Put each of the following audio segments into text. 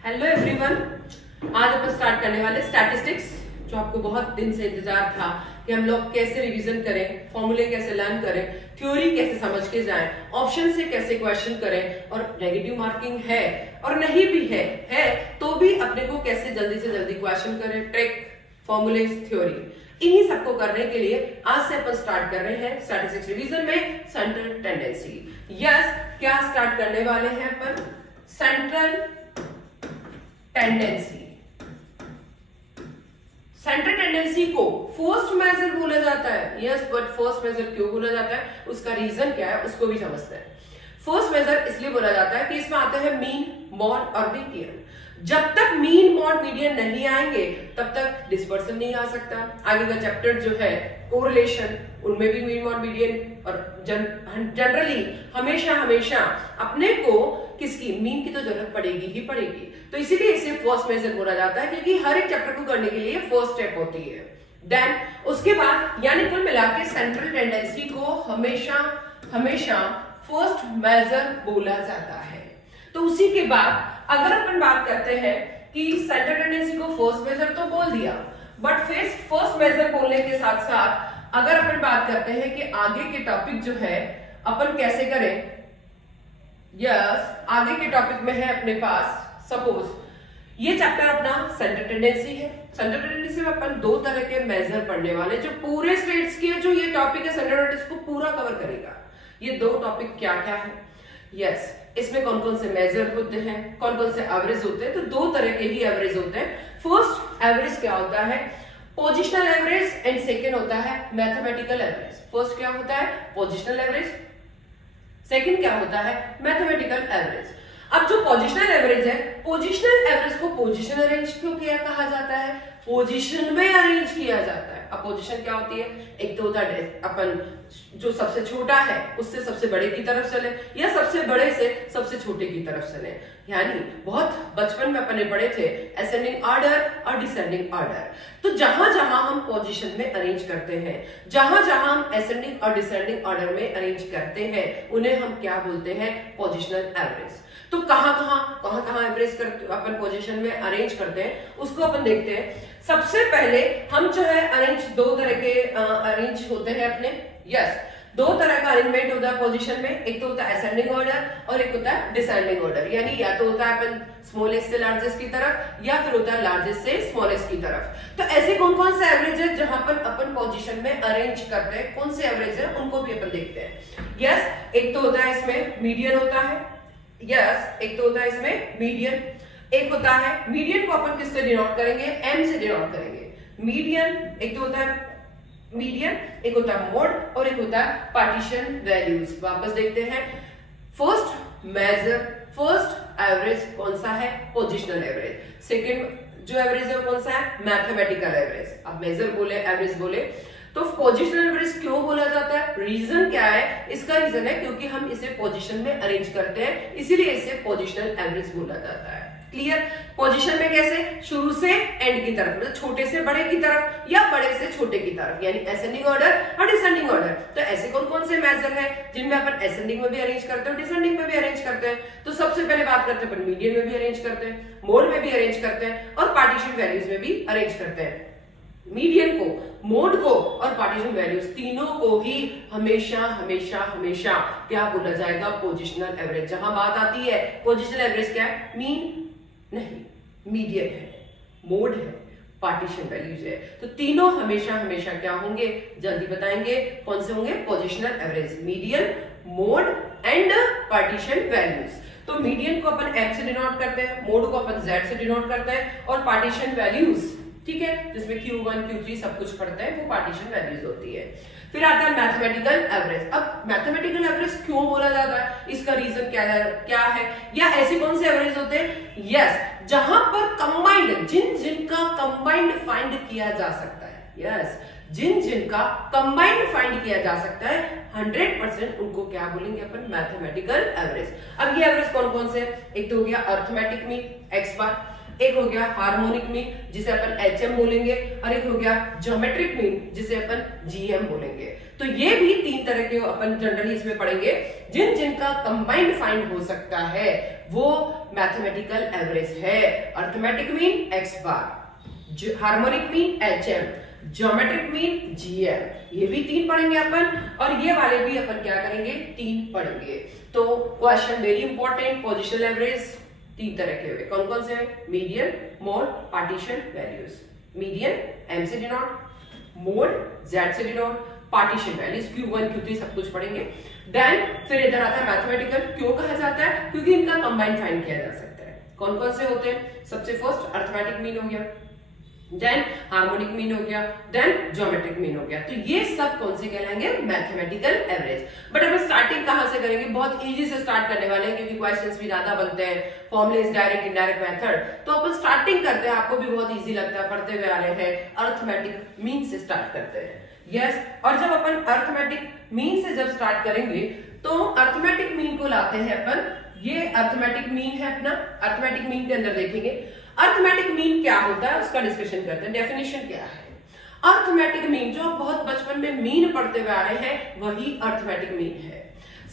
Hello everyone, आज अपन start करने वाले स्टैटिस्टिक्स, जो आपको बहुत दिन से इंतजार था कि हम लोग कैसे रिवीजन करें, फॉर्मूले कैसे लर्न करें, थ्योरी कैसे समझ के जाएं, ऑप्शन से कैसे क्वेश्चन करें, और नेगेटिव मार्किंग है और नहीं भी है तो भी अपने को कैसे जल्दी से जल्दी क्वेश्चन करें, ट्रिक, फॉर्मूले, थ्योरी, इन्हीं सबको करने के लिए आज से अपन स्टार्ट कर रहे हैं स्टैटिस्टिक्स रिवीजन में सेंट्रल टेंडेंसी। यस, क्या स्टार्ट करने वाले हैं अपन? Central tendency. सेंट्रल टेंडेंसी को फर्स्ट मेजर बोला जाता है। यस, बट फर्स्ट मेजर क्यों बोला जाता है, उसका रीजन क्या है, उसको भी समझते हैं। फर्स्ट मेजर इसलिए बोला जाता है कि इसमें आते हैं मीन, मॉड और मीडियन। जब तक मीन, मॉड, मीडियन नहीं आएंगे तब तक डिस्पर्सन नहीं आ सकता। आगे का चैप्टर जो है कोरिलेशन, उनमें भी मीन, मॉड, मीडियन और जनरली हमेशा अपने को किसकी, मीन की तो जरूरत पड़ेगी ही पड़ेगी। तो इसीलिए इसे फर्स्ट मेजर बोला जाता है, क्योंकि हर एक चैप्टर को करने के लिए फर्स्ट स्टेप होती है। देन उसके बाद यानी कुल मिला के सेंट्रल टेंडेंसी को हमेशा फर्स्ट मेजर बोला जाता है। तो उसी के बाद अगर अपन बात करते हैं कि सेंट्रल टेंडेंसी को फर्स्ट मेजर तो बोल दिया, बट फिर फर्स्ट मेजर बोलने के साथ साथ अगर अपन बात करते हैं कि आगे के टॉपिक जो है अपन कैसे करें। यस, आगे के टॉपिक में है अपने पास, सपोज ये चैप्टर अपना सेंट्रल टेंडेंसी है। सेंट्रल टेंडेंसी में अपन दो तरह के मेजर पढ़ने वाले, जो पूरे स्टेट्स के जो ये टॉपिक है सेंट्रल टेंडेंसी को पूरा कवर करेगा। ये दो टॉपिक क्या क्या है? यस, इसमें कौन कौन से मेजर होते हैं, कौन कौन से एवरेज होते हैं। तो दो तरह के ही एवरेज होते हैं। फर्स्ट एवरेज क्या होता है? पोजिशनल एवरेज, एंड सेकेंड होता है मैथमेटिकल एवरेज। फर्स्ट क्या होता है? पोजिशनल एवरेज, सेकेंड क्या होता है? Mathematical average. अब जो पोजिशनल एवरेज है, पोजिशनल एवरेज को पोजिशन अरेंज क्यों किया कहा जाता है? पोजिशन में अरेंज किया जाता है। अब पोजिशन क्या होती है? एक तो होता है अपन जो सबसे छोटा है उससे सबसे बड़े की तरफ चले, या सबसे बड़े से सबसे छोटे की तरफ चले। यानी बहुत बचपन में अपने पढ़े थे असेंडिंग ऑर्डर और डिसेंडिंग ऑर्डर। तो जहां जहां हम पोजीशन में अरेंज करते हैं, जहां जहां हम असेंडिंग और डिसेंडिंग ऑर्डर में अरेंज करते हैं, उन्हें हम क्या बोलते हैं? Positional average. तो कहां एवरेज करते अपन पोजीशन में अरेंज करते हैं, उसको अपन देखते हैं। सबसे पहले हम जो है अरेंज, दो तरह के अरेंज होते हैं अपने। यस, दो तरह का अरेंजमेंट होता है पोजीशन में। एक तो होता है असेंडिंग ऑर्डर और एक होता है डिसेंडिंग ऑर्डर। यानी या तो होता है अपन स्मॉलेस्ट से लार्जेस्ट की तरफ, या फिर होता है लार्जेस्ट से स्मॉलेस्ट की तरफ। तो ऐसे कौन कौन से एवरेज है जहां पर अपन पोजीशन में अरेंज करते हैं, कौन से एवरेज है उनको भी अपन देखते हैं। यस, एक तो होता है इसमें मीडियन होता है। यस, एक तो होता है इसमें मीडियन, एक होता है मीडियन को अपन किससे डिनोट करेंगे? एम से डिनोट करेंगे। मीडियन एक तो होता है मीडियन, एक होता है मोड और एक होता है पार्टीशन वैल्यूज। वापस देखते हैं, फर्स्ट मेजर, फर्स्ट एवरेज कौन सा है? Positional average. सेकंड जो एवरेज है वो कौन सा है? Mathematical average. अब मेजर बोले, एवरेज बोले, तो पोजिशनल एवरेज क्यों बोला जाता है? रीजन क्या है? इसका रीजन है क्योंकि हम इसे पोजीशन में अरेंज करते हैं, इसीलिए इसे पोजिशनल एवरेज बोला जाता है। क्लियर? पोजीशन में कैसे? शुरू से एंड की तरफ, मतलब छोटे से बड़े की तरफ या बड़े से छोटे की तरफ, यानी असेंडिंग ऑर्डर और डिसेंडिंग ऑर्डर। तो ऐसे कौन कौन से मेजर हैं जिनमें अपन असेंडिंग में भी अरेंज करते हैं, डिसेंडिंग में भी अरेंज करते हैं? तो सबसे पहले बात करते हैं अपन मीडियन में भी अरेंज करते हैं, मोड में भी अरेंज करते हैं और पार्टीशन वैल्यूज में भी अरेंज करते हैं। मीडियन को, मोड को और पार्टीशन वैल्यूज तीनों को ही हमेशा क्या बोला जाएगा? Positional average. जहां बात आती है पोजिशनल एवरेज क्या है? मीन नहीं, मीडियन है, मोड है, पार्टीशन वैल्यूज है। तो तीनों हमेशा क्या होंगे? जल्दी बताएंगे कौन से होंगे? Positional average, median, mode and partition values. तो मीडियन को अपन एम से डिनोट करते हैं, मोड को अपन जेड से डिनोट करते हैं, और पार्टीशन वैल्यूज, ठीक है, जिसमें Q1 Q3 सब कुछ पढ़ते हैं, वो पार्टीशन वैल्यूज होती है। फिर आता है मैथमेटिकल एवरेज। अब मैथमेटिकल एवरेज क्यों बोला जाता है? इसका रीजन क्या है? या ऐसे कौन से एवरेज होते हैं? यस, जहां पर कंबाइंड, जिनका कंबाइंड फाइंड किया जा सकता है। यस, जिनका कंबाइंड फाइंड किया जा सकता है 100%, उनको क्या बोलेंगे अपन? Mathematical average. अब ये एवरेज कौन कौन से? एक तो हो गया अर्थमेटिक मीन, एक्स बार, एक हो गया हार्मोनिक मीन जिसे अपन HM बोलेंगे, और एक हो गया ज्योमेट्रिक मीन जिसे अपन GM बोलेंगे। तो ये भी तीन तरह के अपन जनरली इसमें पढ़ेंगे, जिनका कंबाइंड फाइंड हो सकता है वो मैथमेटिकल एवरेज है। Arithmetic mean x bar, harmonic mean HM, geometric mean GM, ये भी 3 पढ़ेंगे अपन, और ये वाले भी अपन क्या करेंगे 3 पढ़ेंगे। तो question very important, positional average 3 तरह के हुए, कौन कौन से हैं? Median, mode, partition, values. Median M से डिनोट, मोड Z से denote, partition values Q1 Q3 सब कुछ पढ़ेंगे। देन फिर इधर आता है मैथमेटिकल, क्यों कहा जाता है? क्योंकि इनका कंबाइन फाइंड किया जा सकता है। कौन कौन से होते हैं? सबसे फर्स्ट अर्थमेटिक मीन हो गया, देन हार्मोनिक मीन हो गया, देन ज्योमेट्रिक मीन हो गया। तो ये सब कौन से कहलाएंगे? Mathematical average. बट अब स्टार्टिंग कहां से करेंगे? बहुत इजी से स्टार्ट करने वाले हैं, क्योंकि क्वेश्चंस भी ज्यादा बनते हैं, फॉर्मुलेज, डायरेक्ट इनडायरेक्ट मेथड। तो अपन स्टार्टिंग करते हैं, आपको भी बहुत इजी लगता है, पढ़ते हुए आ रहे हैं, अर्थमेटिक मीन से स्टार्ट करते हैं। यस, और जब अपन अर्थमेटिक मीन से जब स्टार्ट करेंगे तो अर्थमेटिक मीन को लाते हैं अपन, ये अर्थमेटिक मीन है अपना। अर्थमेटिक मीन के अंदर देखेंगे अर्थमेटिक मीन क्या होता है, उसका डिस्कशन करते हैं। डेफिनेशन क्या है अर्थमेटिक मीन? जो बहुत बचपन में मीन पढ़ते हुए आ रहे हैं वही अर्थमेटिक मीन है।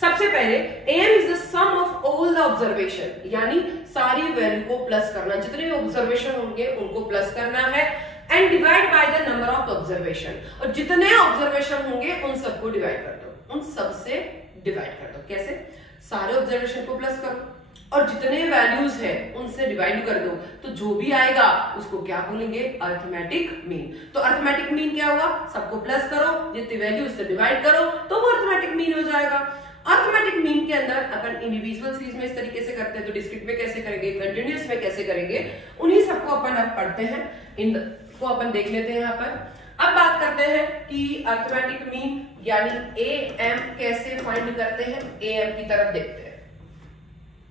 सबसे पहले AM is the sum of all the observation, यानी सारी वैल्यू को प्लस करना, जितने ऑब्जर्वेशन होंगे उनको प्लस करना है, and divide by the number of observation, और जितने ऑब्जर्वेशन होंगे उन सबको डिवाइड कर दो, उन सबसे डिवाइड कर दो। कैसे? सारे ऑब्जर्वेशन को प्लस करो और जितने वैल्यूज हैं उनसे डिवाइड कर दो, तो जो भी आएगा उसको क्या बोलेंगे? Arithmetic mean. तो अर्थमेटिक मीन क्या होगा? सबको प्लस करो, जितनी वैल्यू से डिवाइड करो, तो वो अर्थमेटिक मीन हो जाएगा। अर्थमेटिक मीन के अंदर अपन इंडिविजुअल सीरीज में इस तरीके से करते हैं, तो डिस्क्रीट में कैसे करेंगे, कंटिन्यूअस में कैसे करेंगे, उन्हीं सबको अपन अब पढ़ते हैं, इन को अपन देख लेते हैं यहाँ पर। अब बात करते हैं कि अर्थमेटिक मीन यानी AM कैसे फाइंड करते हैं। AM की तरफ देखते हैं।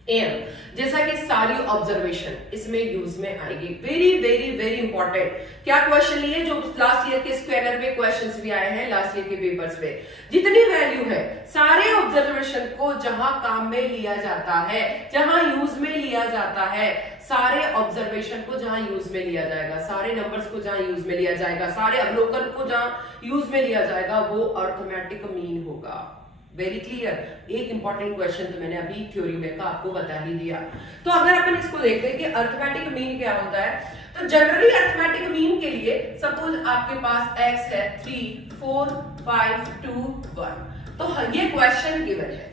AM जैसा कि सारी ऑब्जर्वेशन इसमें यूज में आएगी, वेरी वेरी वेरी इंपॉर्टेंट। क्या क्वेश्चन लिए जो लास्ट ईयर के स्क्वायर में क्वेश्चंस भी आए हैं, लास्ट ईयर के पेपर्स में, जितनी वैल्यू है सारे ऑब्जर्वेशन को जहां काम में लिया जाता है, जहां यूज में लिया जाता है, सारे ऑब्जर्वेशन को जहां यूज में लिया जाएगा, सारे नंबर्स को जहां यूज में लिया जाएगा, सारे अवलोकन को जहां यूज में लिया जाएगा, वो अर्थमेटिक मीन होगा। Very clear. एक इंपॉर्टेंट क्वेश्चन तो मैंने अभी थ्योरी में का आपको बता ही दिया। तो अगर अपन इसको देखते हैं कि अर्थमेटिक मीन क्या होता है, तो जनरली अर्थमेटिक मीन के लिए सपोज आपके पास x है 3, 4, 5, 2, 1, तो ये क्वेश्चन गिवन है,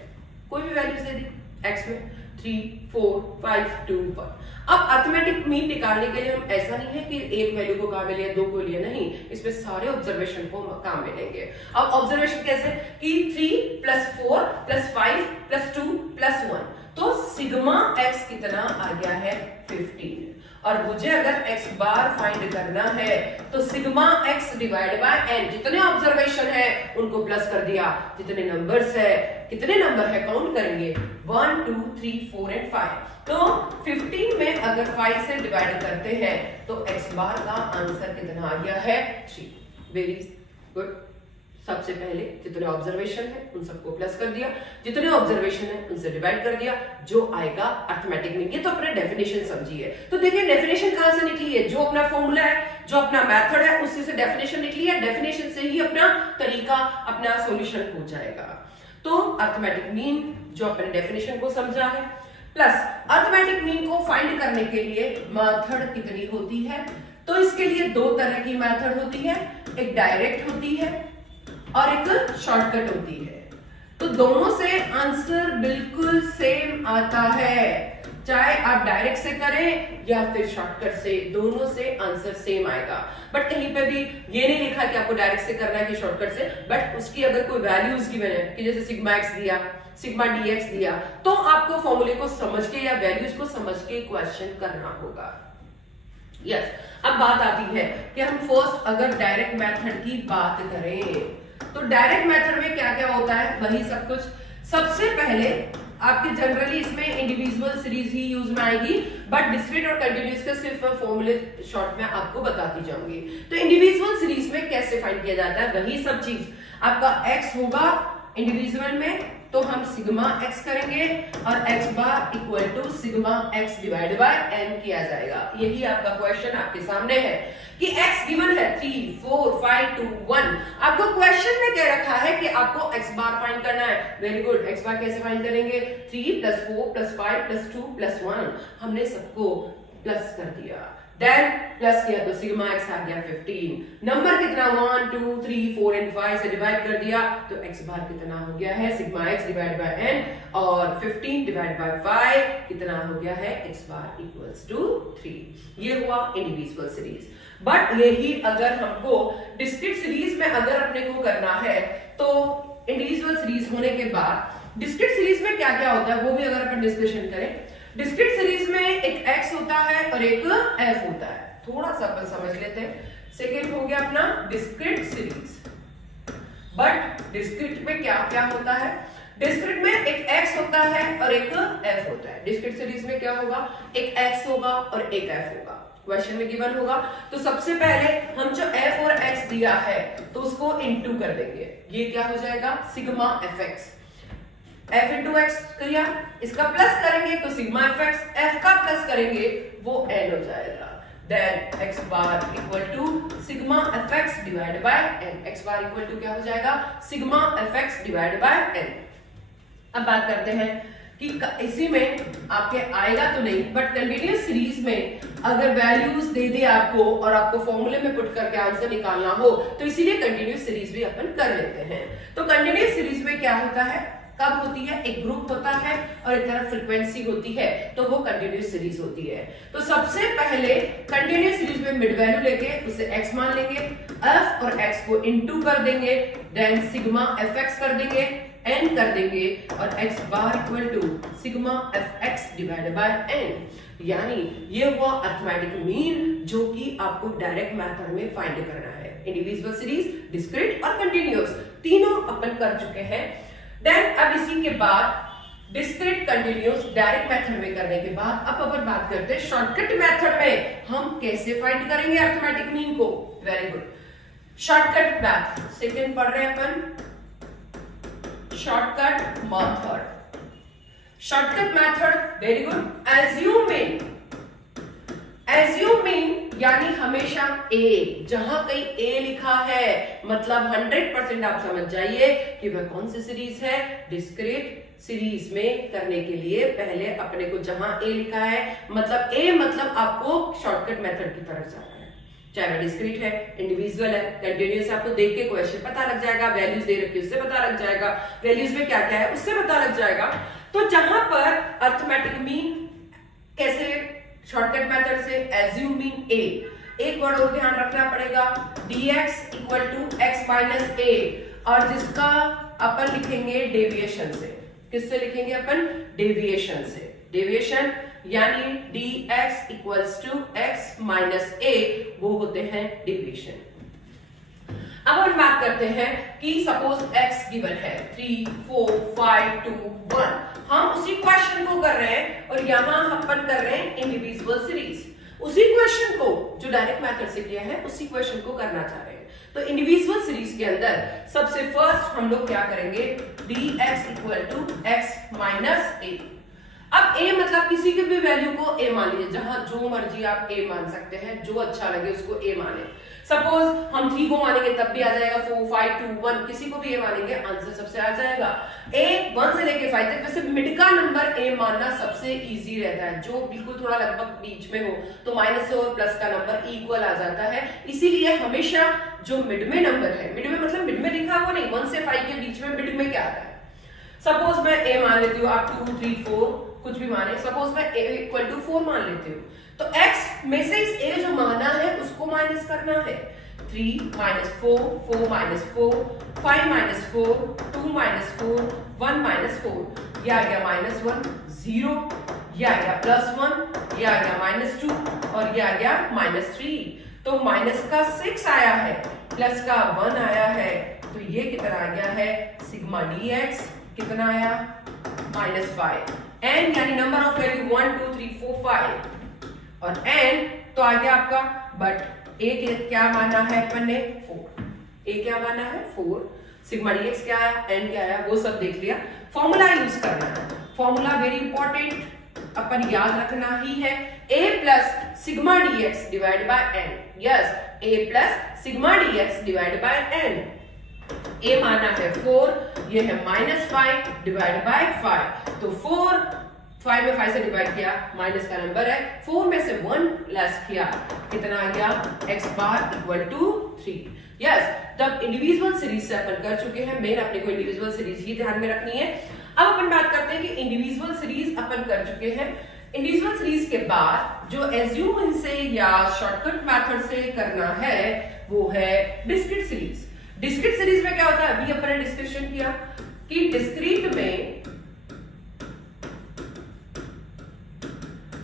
कोई भी वैल्यू दे दी x में 3, 4, 5, 2, 1। अब अर्थमेटिक मीन निकालने के लिए हम ऐसा नहीं है कि एक वैल्यू को काम में लिया, दो को लिया, नहीं, इसमें सारे ऑब्जर्वेशन को काम में लेंगे। अब ऑब्जर्वेशन कैसे कि 3 + 4 + 5 + 2 + 1, तो सिग्मा x कितना आ गया है 15, और मुझे अगर x बार फाइंड करना है तो sigma x divide by n, जितने ऑब्जर्वेशन है उनको प्लस कर दिया, जितने नंबर्स है, कितने नंबर है काउंट करेंगे 1 2 3 4 एंड 5, तो 15 में अगर 5 से डिवाइड करते हैं तो x बार का आंसर कितना आ गया है 3। Very good. सबसे पहले जितने ऑब्जर्वेशन है उन सबको प्लस कर दिया, जितने ऑब्जर्वेशन है उनसे डिवाइड कर दिया, जो आएगा अर्थमेटिक मीन। ये तो अपने डेफिनेशन समझिए। तो देखिए डेफिनेशन कहां से निकली है, जो अपना फॉर्मूला है, जो अपना मेथड है, उसी से डेफिनेशन निकली है, डेफिनेशन से ही अपना तरीका, अपना सॉल्यूशन हो जाएगा। तो अर्थमेटिक मीन जो अपने डेफिनेशन को समझा है, प्लस अर्थमेटिक मीन को फाइंड करने के लिए मेथड कितनी होती है, तो इसके लिए 2 तरह की मेथड होती है, एक डायरेक्ट होती है और एक शॉर्टकट होती है। तो दोनों से आंसर बिल्कुल सेम आता है, चाहे आप डायरेक्ट से करें या फिर शॉर्टकट से, दोनों से आंसर सेम आएगा। बट कहीं पे भी ये नहीं लिखा कि आपको डायरेक्ट से करना है कि शॉर्टकट से, बट उसकी अगर कोई वैल्यूज गिवन है कि जैसे सिग्मा x दिया, सिग्मा dx दिया, तो आपको फॉर्मूले को समझ के या वैल्यूज को समझ के क्वेश्चन करना होगा। यस, अब बात आती है कि हम फर्स्ट अगर डायरेक्ट मेथड की बात करें तो डायरेक्ट मेथड में क्या क्या होता है, वही सब कुछ। सबसे पहले आपके जनरली इसमें इंडिविजुअल सीरीज ही यूज में आएगी, बट डिस्क्रीट और कंटिन्यूअस का सिर्फ फॉर्मूले शॉर्ट में आपको बताती जाऊंगी। तो इंडिविजुअल सीरीज में कैसे फाइंड किया जाता है, वही सब चीज। आपका x होगा इंडिविजुअल में तो हम सिग्मा एक्स करेंगे और x bar equal to sigma x divide by n किया जाएगा। यही आपका क्वेश्चन आपके सामने है कि x गिवन है 3, 4, 5, 2, 1। आपको क्वेश्चन में क्या रखा है कि आपको x बार फाइंड करना है। Very good. x बार कैसे फाइंड करेंगे? 3 + 4 + 5 + 2 + 1। हमने सबको प्लस कर दिया, देन प्लस किया तो सिग्मा x आ गया 15। नंबर कितना 1, 2, 3, 4 और 5 से डिवाइड कर दिया तो x बार कितना हो गया है? Sigma x divide by n, और 15 डिवाइड बाय 5 कितना हो गया है? x bar equals to 3। ये हुआ इंडिविजुअल सीरीज। बट यही अगर हमको डिस्क्रीट सीरीज में अगर अपने को करना है तो इंडिविजुअल सीरीज होने के बाद डिस्क्रीट सीरीज में क्या क्या होता है वो भी अगर अपन डिस्कशन करें। डिस्क्रीट सीरीज में एक x होता है और एक f होता है। थोड़ा सा अपन समझ लेते हैं। सेकेंड हो गया अपना डिस्क्रीट सीरीज। बट डिस्क्रीट में क्या क्या होता है? डिस्क्रीट में एक x होता है और एक f होता है। डिस्क्रीट सीरीज में क्या होगा? एक x होगा और एक f होगा। क्वेश्चन में गिवन होगा तो सबसे पहले हम जो f और x दिया है तो उसको इनटू कर देंगे। ये क्या हो जाएगा? Sigma fx। f into x किया, इसका प्लस करेंगे तो सिग्मा fx, f का प्लस करेंगे वो n हो जाएगा। Then x bar equal to sigma fx divide by n। x bar equal to क्या हो जाएगा? Sigma fx divide by n। अब बात करते हैं कि इसी में आपके आएगा तो नहीं, बट कंटिन्यूअस सीरीज में अगर वैल्यूज दे दे आपको और आपको फॉर्मूले में पुट करके आंसर निकालना हो तो इसीलिए कंटिन्यूअस सीरीज भी अपन कर लेते हैं। तो कंटिन्यूअस सीरीज में क्या होता है? कब होती है? एक ग्रुप होता है और एक तरफ फ्रीक्वेंसी होती है तो वो कंटिन्यूअस सीरीज होती है। तो सबसे पहले कंटिन्यूअस सीरीज में मिड वैल्यू लेके उसे x मान लेंगे, f और x को इनटू कर देंगे, देन सिग्मा fx कर देंगे, n कर देंगे और x bar equal to sigma fx divide by n। यानी ये हुआ अरिथमेटिक मीन जो कि आपको डायरेक्ट मेथड में फाइंड करना है। इंडिविजुअल सीरीज, डिस्क्रीट और कंटिन्यूअस तीनों अपन कर चुके हैं। देन अब इसी के बाद डिस्क्रीट, कंटिन्यूअस, डायरेक्ट मेथड में करने के बाद अब अपन बात करते हैं शॉर्टकट मेथड में हम कैसे फाइंड करेंगे अरिथमेटिक मीन को। Very good. Shortcut math second पढ़ रहे हैं अपन। Shortcut method, shortcut method. Very good. Assuming यानी हमेशा a, जहां कहीं a लिखा है मतलब 100% आप समझ जाइए कि वह कौन सी सीरीज है। डिस्क्रीट सीरीज में करने के लिए पहले अपने को जहां a लिखा है मतलब a मतलब आपको शॉर्टकट मेथड की तरफ जाना है। चाहे वह डिस्क्रीट है, इंडिविजुअल है, कंटिन्यूअस, आपको देख के क्वेश्चन पता लग जाएगा, वैल्यूज दे रखी है उससे पता लग जाएगा, वैल्यूज में क्या क्या है उससे पता लग जाएगा। तो जहां पर अरिथमेटिक मीन कैसे शॉर्टकट मेथड से एज्यूमिंग a, एक वर्ड और ध्यान रखना पड़ेगा, dx equal to x minus a, और जिसका अपन लिखेंगे डेविएशन से। किससे लिखेंगे अपन? डेविएशन से। डेविएशन यानी dx equals to x minus a, वो होते हैं डेविएशन। अब हम बात करते हैं कि सपोज x गिवन है 3, 4, 5, 2, 1। हम उसी क्वेश्चन को कर रहे हैं और यहां अपन कर रहे हैं इंडिविजुअल सीरीज। उसी क्वेश्चन को जो डायरेक्ट मेथड से किया है उसी क्वेश्चन को करना चाह रहे हैं। तो इंडिविजुअल सीरीज के अंदर सबसे फर्स्ट हम लोग क्या करेंगे? dx equal to x minus a। अब a मतलब किसी की भी वैल्यू को a मान लीजिए, जहां जो मर्जी आप a मान सकते हैं, जो अच्छा लगे उसको a माने। सपोज हम 3 को मानेंगे तब भी आ जाएगा, 4, 5, 2, 1 किसी को भी a मानेंगे आंसर सबसे आ जाएगा। a 1 से लेके 5 तक, वैसे मिड का नंबर a मानना सबसे इजी रहता है। जो बिल्कुल थोड़ा लगभग बीच में हो तो माइनस से और प्लस का नंबर इक्वल आ जाता है। इसीलिए हमेशा जो मिड में नंबर है, मिड में मतलब मिड में लिखा हुआ नहीं, 1 से 5 के बीच में मिड में क्या आता है? सपोज मैं a मान लेती हूँ, आप 2, 3, 4 कुछ भी माने। सपोज मैं a इक्वल टू 4 मान लेती हूँ तो x में से इस a जो माना है उसको माइनस करना है। 3 minus 4, 4 minus 4, 5 minus 4, 2 minus 4, 1 minus 4, यह आ गया -1, 0, यह आ गया +1, यह आ गया -2 और यह आ गया -3। तो माइनस का 6 आया है, प्लस का 1 आया है, तो ये कितना आ गया है? सिग्मा dx कितना आया? -5। n यानी नंबर ऑफ वैल्यू 1, 2, 3, 4, 5 और n तो आ गया आपका, बट a क्या माना है अपन ने? 4। a क्या माना है? 4। सिग्मा dx क्या आया, n क्या आया, वो सब देख लिया। फॉर्मूला यूज करना है, फॉर्मूला वेरी इंपॉर्टेंट, अपन याद रखना ही है, a plus sigma dx divide by n। Yes, a plus sigma dx divide by n। a माना है 4, ये है -5 डिवाइड बाय 5, तो 5 में 5 से डिवाइड किया, माइनस का नंबर है, 4 में से 1 लेस किया, कितना आ गया, x bar equal to 3। Yes, तब इंडिविजुअल सीरीज से अपन कर चुके हैं, मेन अपने को इंडिविजुअल सीरीज ही ध्यान में रखनी है। अब अपन बात करते हैं कि इंडिविजुअल सीरीज अपन कर चुके हैं, इंडिविजुअल सीरीज के बाद जो एज्यूम से या शॉर्टकट मेथड से करना है वो है डिस्क्रीट सीरीज। डिस्क्रीट सीरीज में क्या होता है, अभी अपन ने डिस्कशन किया कि डिस्क्रीट में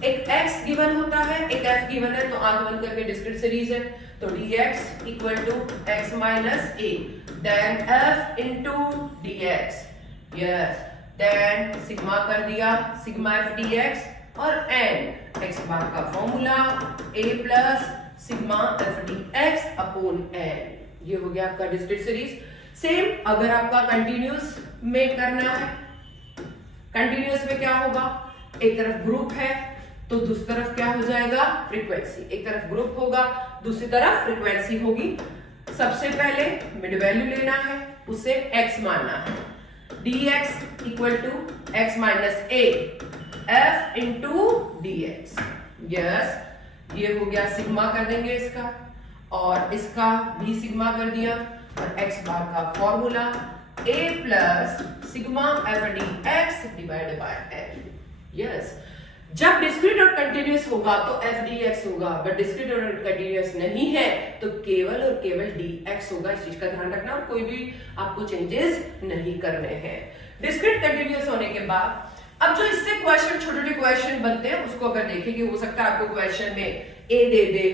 एक x गिवन होता है, एक f गिवन है, तो आंख बंद करके डिस्क्रीट सीरीज है, तो dx equal to x minus a, then f into dx। Yes, then sigma कर दिया, सिग्मा f dx और n, x बार का formula a plus sigma f dx upon n। ये हो गया आपका डिस्क्रीट सीरीज। सेम अगर आपका कंटिन्यूअस में करना है, कंटिन्यूअस में क्या होगा, एक तरफ ग्रुप है तो दूसरी तरफ क्या हो जाएगा, फ्रीक्वेंसी। एक तरफ ग्रुप होगा, दूसरी तरफ फ्रीक्वेंसी होगी। सबसे पहले मिड वैल्यू लेना है, उसे x मानना है, dx equal to x minus a, f into dx। Yes, ये हो गया, सिग्मा कर देंगे इसका और इसका भी सिग्मा कर दिया, और x बार का formula a plus sigma f dx divide by n। Yes, जब डिस्क्रीट और कंटिन्यूअस होगा तो f dx होगा, बट डिस्क्रीट और कंटिन्यूअस नहीं है तो केवल और केवल dx होगा। इस चीज का ध्यान रखना, और कोई भी आपको चेंजेस नहीं करने हैं। डिस्क्रीट कंटिन्यूअस होने के बाद अब जो इससे क्वेश्चन, छोटे छोटे क्वेश्चन बनते हैं, उसको अगर देखेंगे, हो सकता है आपको क्वेश्चन में a दे दे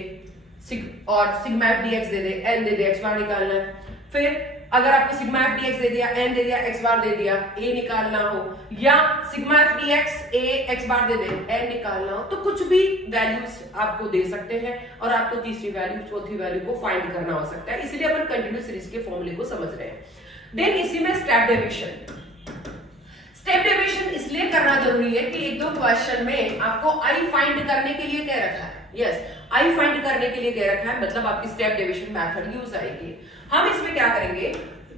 और सिग्मा f dx दे दे, n दे दे, x बार निकालना है। फिर अगर आपको सिग्मा f dx दे दिया, n दे दिया, x बार दे दिया, a निकालना हो, या sigma f dx a x bar they they, n निकालना हो, तो कुछ भी वैल्यूज आपको दे सकते हैं और आपको तीसरी वैल्यू, चौथी वैल्यू को फाइंड करना हो सकता है। इसीलिए अपन कंटिन्यूअस सीरीज के फॉर्मूले को समझ रहे हैं। देन इसी में स्टेप डेविएशन, स्टेप डेविएशन इसलिए करना जरूरी है कि एक दो क्वेश्चन में आपको आई फाइंड करने के लिए कह रखा है। यस, आई फाइंड करने के लिए कह रखा है, मतलब आपकी स्टेप डेविएशन मेथड यूज आएगी। हम इसमें क्या करेंगे,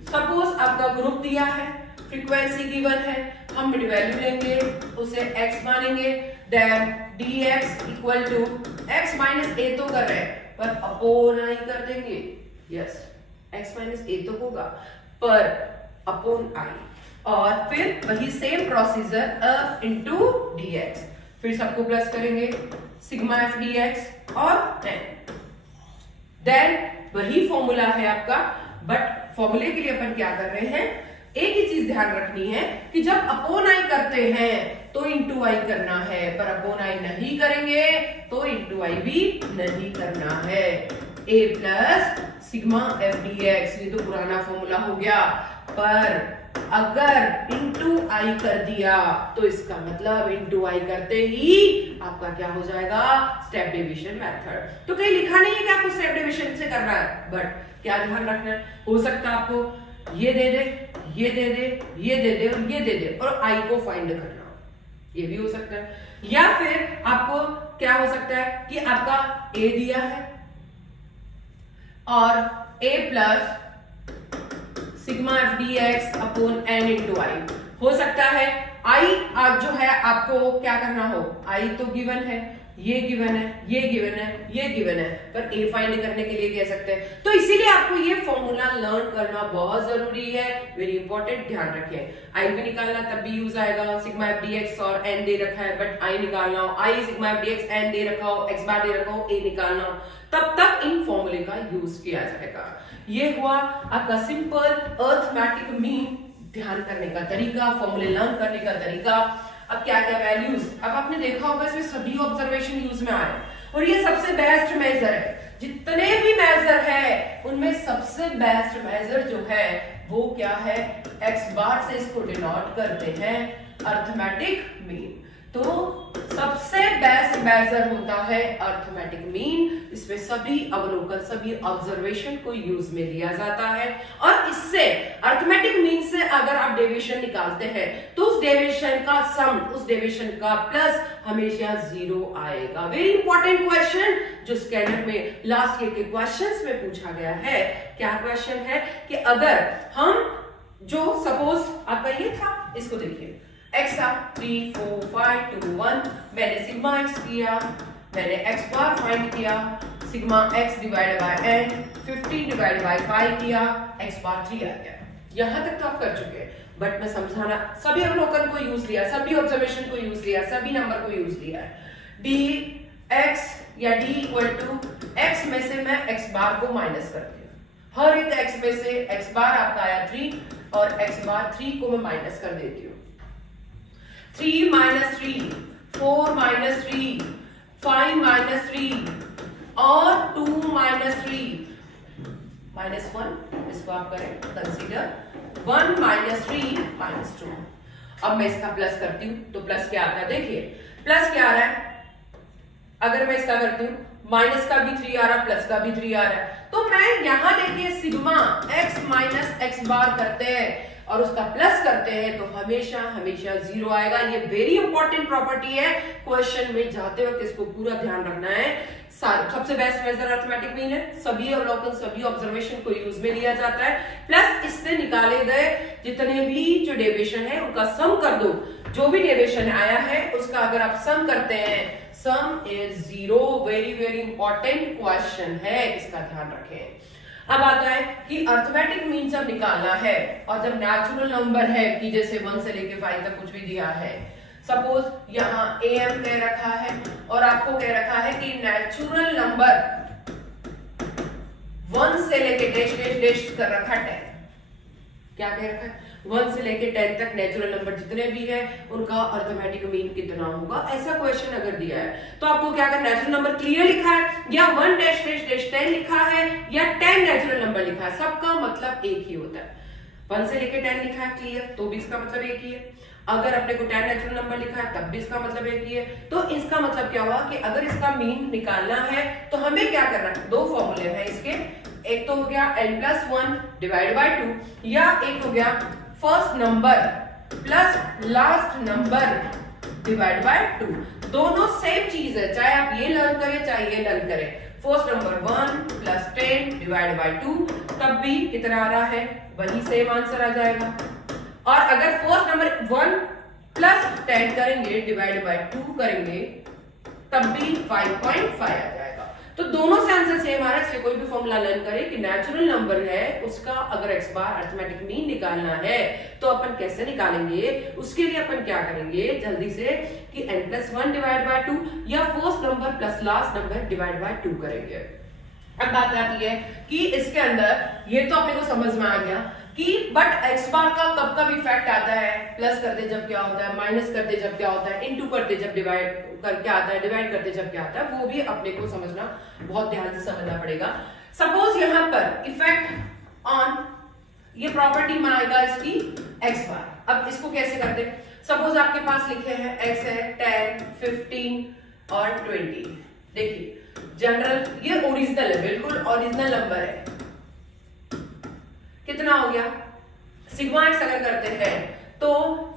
सपोज आपका ग्रुप दिया है, फ्रीक्वेंसी गिवन है, हम मिड वैल्यू लेंगे, उसे x मानेंगे, then dx equal to x minus a तो कर रहे हैं पर अपॉन i कर देंगे। यस, x माइनस a तो होगा पर अपॉन i, और फिर वही same procedure f into dx, फिर सबको प्लस करेंगे, सिग्मा f dx और n। देन वही फॉर्मूला है आपका, बट फॉर्मूले के लिए अपन क्या कर रहे हैं, एक ही चीज ध्यान रखनी है कि जब अपॉन आई करते हैं तो इंटू आई करना है, पर अपॉन आई नहीं करेंगे तो इंटू आई भी नहीं करना है। a plus sigma f dx, ये तो पुराना फॉर्मूला हो गया, पर अगर इंटू आई कर दिया तो इसका मतलब इंटू आई करते ही आपका क्या हो जाएगा, स्टेप डेविएशन मेथड। तो कहीं लिखा नहीं है कि आपको स्टेप डेविएशन से करना है, बट क्या ध्यान रखना है, हो सकता है आपको ये दे दे, ये दे दे, ये दे दे और ये दे दे, और आई को फाइंड करना, ये भी हो सकता है। या फिर आपको क्या हो सकता है कि आपका a दिया है और a plus sigma f dx upon n into I, हो सकता है आई आज जो है आपको क्या करना हो, आई तो गिवन है, ये गिवन है, ये गिवन है, ये गिवन है, पर a फाइंड करने के लिए कह सकते हैं। तो इसीलिए आपको ये फॉर्मूला लर्न करना बहुत जरूरी है, वेरी इंपॉर्टेंट, ध्यान रखें। आई भी निकालना तब भी यूज आएगा, सिग्मा f dx और n दे रखा है, बट आई निकालना हो, आई सिग्मा f dx n दे रखा हो, x बार दे रखा हो, a निकालना हो, तब तक इन फॉर्मूले का यूज किया जाएगा। ये हुआ आपका सिंपल अर्थमेटिक मीन ध्यान करने का तरीका, फॉर्मूले लर्न करने का तरीका। अब क्या क्या वैल्यूज, अब आपने देखा होगा इसमें सभी ऑब्जर्वेशन यूज में आए, और ये सबसे बेस्ट मेजर है, जितने भी मेजर है उनमें सबसे बेस्ट मेजर जो है वो क्या है, x बार से इसको डिनोट करते हैं अर्थमेटिक मीन। तो सबसे बेस्ट मेजर होता है अर्थमेटिक मीन। इसमें सभी अवलोकन, सभी ऑब्जर्वेशन को यूज में लिया जाता है और इससे अर्थमेटिक मीन से अगर आप डेविएशन निकालते हैं तो उस डेविएशन का सम, उस डेविएशन का प्लस हमेशा 0 आएगा। वेरी इंपॉर्टेंट क्वेश्चन जो स्कैनर में लास्ट ईयर के क्वेश्चंस में पूछा गया है। क्या क्वेश्चन है कि अगर हम जो सपोज आपका ये था, इसको देखिए x 3 4 5 2 1, मैंने सिग्मा x किया, मैंने x बार फाइंड किया, sigma x divide by n 15 divide by 5 किया, x बार 3 आ गया। यहां तक तो आप कर चुके हैं, बट मैं समझाना, सभी अवलोकन को यूज लिया, सभी ऑब्जर्वेशन को यूज लिया, सभी नंबर को यूज लिया है। dx या d इक्वल टू x में से मैं x बार को माइनस करती हूँ। हर एक x में से x बार आपका आया 3 और x बार 3 को मैं माइनस कर देती हूँ। 3 minus 3, 4 minus 3, 5 minus 3 और 2 minus 3 minus 1, इसको आप करें कंसीडर 1 minus 3 minus 2। अब मैं इसका प्लस करती हूँ तो प्लस क्या आता है, देखिए प्लस क्या आ रहा है, अगर मैं इसका करती हूँ माइनस का भी 3 आ रहा है, प्लस का भी 3 आ रहा है, तो मैं यहां देखिए सिग्मा x माइनस x बार करते हैं और उसका प्लस करते हैं तो हमेशा हमेशा 0 आएगा। ये वेरी इंपॉर्टेंट प्रॉपर्टी है, क्वेश्चन में जाते वक्त इसको पूरा ध्यान रखना है। सबसे बेस्ट मेजर अर्थमेटिक मीन है, सभी अवलोकन, सभी ऑब्जर्वेशन को यूज में लिया जाता है, प्लस इससे निकाले गए जितने भी जो डेविएशन है उनका सम कर दो। जो भी डेविएशन आया है उसका अगर आप सम करते हैं, सम is 0। Very very important question है, इसका ध्यान रखें। अब आता है कि अर्थमेटिक मीन जब निकालना है और जब नेचुरल नंबर है कि जैसे 1 से लेके 5 तक कुछ भी दिया है, सपोज यहाँ am कह रखा है और आपको कह रखा है कि नेचुरल नंबर 1 से लेके डैश डैश डैश कर रखा 10। क्या कह रखा है, 1 से लेके 10 तक नेचुरल नंबर जितने भी है उनका अर्थमेटिक मीन कितना होगा, ऐसा क्वेश्चन अगर दिया है तो आपको क्या करना, नेचुरल नंबर क्लियर लिखा है या 1 डैश डैश डैश 10 लिखा है या 10 नेचुरल नंबर लिखा है, सबका मतलब एक ही होता है। 1 से लेके 10 लिखा है क्लियर, तो भी इसका मतलब एक ही है। अगर अपने को 10 नेचुरल नंबर लिखा है तब भी इसका मतलब एक ही है। तो इसका मतलब क्या हुआ कि अगर इसका मीन निकालना है तो हमें क्या करना है, दो फॉर्मूले हैं इसके, एक तो हो गया n+1 डिवाइड बाय 2 या एक हो गया first number plus last number divide by 2। दोनों सेम चीज है, चाहे आप ये लर्न करें चाहे ये लर्न करें। First number 1 plus 10 divide by 2, तब भी कितना आ रहा है, वही सेम आंसर आ जाएगा। और अगर फर्स्ट नंबर 1 प्लस 10 करेंगे डिवाइड बाय 2 करेंगे तब भी 5.5 आ जाएगा। तो दोनों से आंसर सेम आ रहा है, इसलिए कोई भी फॉर्मूला लर्न करे कि नेचुरल नंबर है उसका अगर x बार अर्थमेटिक मीन निकालना है तो अपन कैसे निकालेंगे, उसके लिए अपन क्या करेंगे जल्दी से कि n+1 डिवाइड बाय 2 या first number plus last number divide by 2 करेंगे। अब बात आती है कि इसके अंदर ये तो अपने को समझ में आ गया कि बट x बार का कब कब इफेक्ट आता है, प्लस करते जब क्या होता है, माइनस करते जब क्या होता है, इनटू करते जब डिवाइड करके आता है, डिवाइड करते जब क्या आता है, वो भी अपने को समझना, बहुत ध्यान से समझना पड़ेगा। सपोज यहाँ पर इफेक्ट ऑन ये प्रॉपर्टी बनाएगा इसकी x बार। अब इसको कैसे करते हैं, सपोज आपके पास लिखे हैं x है 10, 15 और 20। देखिए जनरल ये ओरिजिनल है, बिल्कुल ओरिजिनल नंबर है। कितना हो गया, सिग्मा x अगर करते हैं तो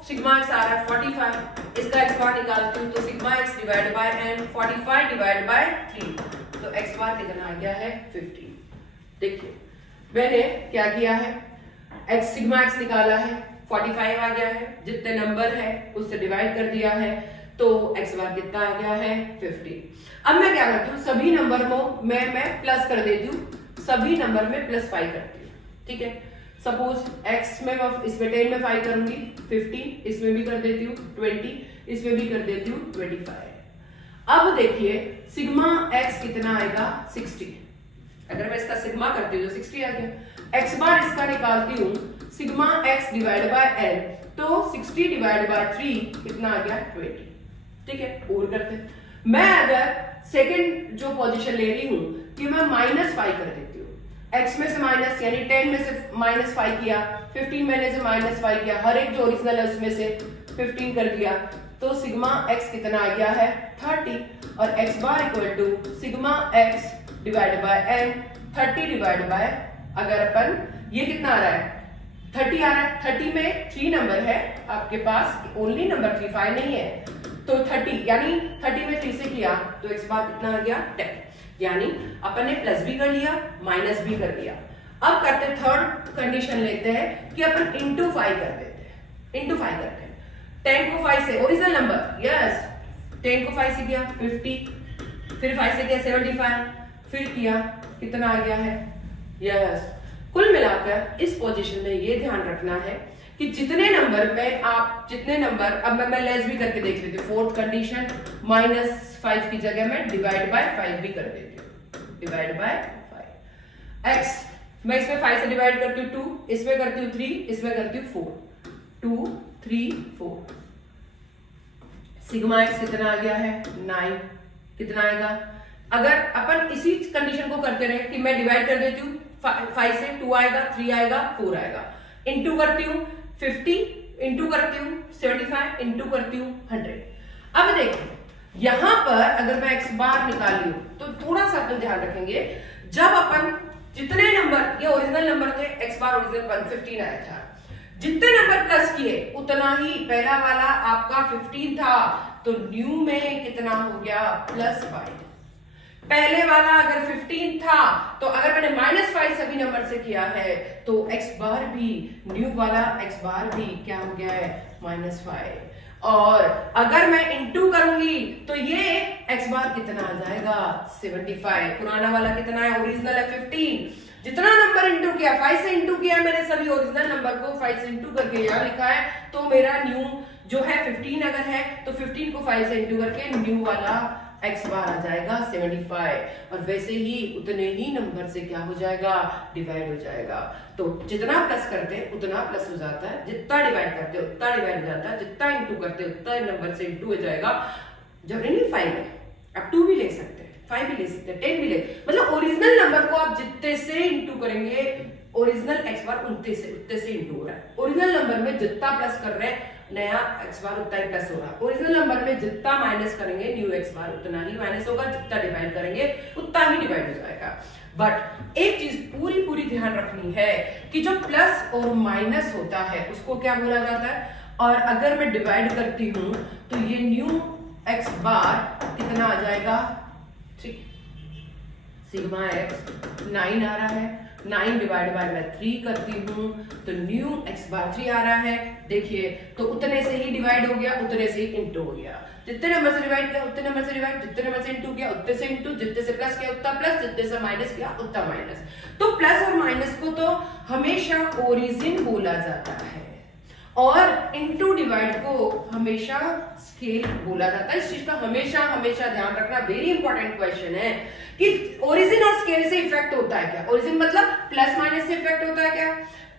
सिग्मा x आ रहा है 45, इसका x बार निकालती हूं तो sigma x divide by n 45 divide by 3, तो x बार कितना आ गया है 15। देखिए मैंने क्या किया है, x सिग्मा x निकाला है, 45 आ गया है, जितने नंबर है उससे डिवाइड कर दिया है तो x बार कितना आ गया है 15। अब मैं क्या करती हूँ, सभी नंबर को मैं प्लस कर देती हूँ, सभी नंबर में +5 करती हूँ, ठीक है। सपोज x में इसमें 10 में 5 करूंगी 15, इसमें भी कर देती हूँ 20, इसमें भी कर देती हूँ 25। अब देखिए सिग्मा x कितना आएगा 60। अगर मैं इसका सिग्मा करती हूँ तो 60 आ गया। x बार इसका निकालती हूँ sigma x divide by n, तो 60 डिवाइड बाय 3 कितना आ गया 20, ठीक है। और करते हैं, मैं अगर सेकंड जो पोजीशन ले रही हूँ कि मैं -5 कर देती हूँ, x में से माइनस यानी 10 में से -5 किया, 15 मैंने से -5 किया, हर एक जो ओरिजिनल है उसमें से 15 कर दिया, तो सिग्मा एक्स कितना आ गया है 30 और x bar equal to sigma x divide by n 30 divide by अगर अपन ये कितना आ रहा है 30 आ रहा है 30 में 3 नंबर है आपके पास ओनली नंबर 3 5 नहीं है तो 30 यानी 30 में 3 से किया तो एक्स बार कितना आ गया 10 यानी अपन ने प्लस भी कर लिया माइनस भी कर लिया। अब करते थर्ड कंडीशन लेते हैं कि अपन इंटू 5 कर देते हैं इंटू 5 करते हैं 10 को 5 से ओरिजिनल नंबर यस 10 को 5 से किया 50 फिर 5 से किया 75 फिर किया कितना आ गया है यस कुल मिलाकर इस पोजीशन में ये ध्यान रखना है कि जितने नंबर में आप जितने नंबर अब मैं लेस भी करके देख लेती हूँ फोर्थ कंडीशन -5 की जगह में डिवाइड बाय 5 भी कर देती हूँ डिवाइड बाय 5 एक्स मैं इसमें 5 से डिवाइड करती हूँ 2 इसमें करती हूँ 3 इसमें करती हूँ 4 2 3 4 सिग्मा एक्स कितना आ गया है 9 कितना आएगा अगर अपन इसी कंडीशन को करते रहे कि मैं डिवाइड कर देती हूँ 5 से 2 आएगा 3 आएगा 4 आएगा इंटू करती हूँ 50 इंटू करती हूँ 75 इंटू करती हूँ 100। अब देखिए यहां पर अगर मैं एक्स बार निकाल लूं तो थोड़ा सा अपन ध्यान रखेंगे जब अपन जितने नंबर ये ओरिजिनल नंबर थे एक्स बार ओरिजिनल 15 आया था जितने नंबर प्लस किए उतना ही पहला वाला आपका 15 था तो न्यू में कितना हो गया +5 पहले वाला अगर 15 था तो अगर मैंने -5 सभी नंबर से किया है तो एक्स बार भी न्यू वाला एक्स बार भी क्या हो गया है -5 और अगर मैं इंटू करूंगी तो ये एक्स बार कितना आ जाएगा 75 पुराना वाला कितना है ओरिजिनल है 15 जितना नंबर इंटू किया 5 से इंटू किया मैंने सभी ओरिजिनल नंबर को 5 से इंटू करके यहाँ लिखा है तो मेरा न्यू जो है 15 अगर है तो 15 को 5 से इंटू करके न्यू वाला एक्स बार आ जाएगा 75 और वैसे ही उतने ही नंबर से क्या हो जाएगा डिवाइड हो जाएगा। तो जितना प्लस करते हैं उतना प्लस हो जाता है जितना डिवाइड करते हैं उतना डिवाइड हो जाता है जितना इंटू करते हैं उतना नंबर से इंटू हो जाएगा। जरूरी 5 है आप 2 भी ले सकते हैं 5 भी ले सकते हैं 10 भी ले मतलब ओरिजिनल नंबर को आप जितने से इंटू करेंगे ओरिजिनल एक्स बार उतने से इंटू हो रहा है। ओरिजिनल नंबर में जितना प्लस कर रहे हैं नया एक्स बार उतना ही प्लस होगा। ओरिजिनल नंबर में जितना माइनस करेंगे न्यू एक्स बार उतना ही माइनस होगा जितना डिवाइड करेंगे उतना ही डिवाइड हो जाएगा। बट एक चीज पूरी ध्यान रखनी है कि जो प्लस और माइनस होता है उसको क्या बोला जाता है और अगर मैं डिवाइड करती हूं तो ये न्यू एक्स बार कितना आ जाएगा 3 सिग्मा एक्स 9 आ रहा है 9 डिवाइड बाय मैं 3 करती हूँ तो न्यू एक्स बार 3 आ रहा है। देखिए तो उतने से ही डिवाइड हो गया उतने से ही इंटू हो गया। जितने नंबर से डिवाइड किया उतने नंबर से डिवाइड जितने नंबर से इंटू किया उतने से इंटू जितने से प्लस किया उतना प्लस जितने से माइनस किया उतना माइनस। तो प्लस और माइनस को तो हमेशा ओरिजिन बोला जाता है और इंटू डिवाइड को हमेशा स्केल बोला जाता है। इस चीज का हमेशा ध्यान रखना वेरी इंपॉर्टेंट क्वेश्चन है कि ओरिजिन और स्केल से इफेक्ट होता है क्या। ओरिजिन मतलब प्लस माइनस से इफेक्ट होता है क्या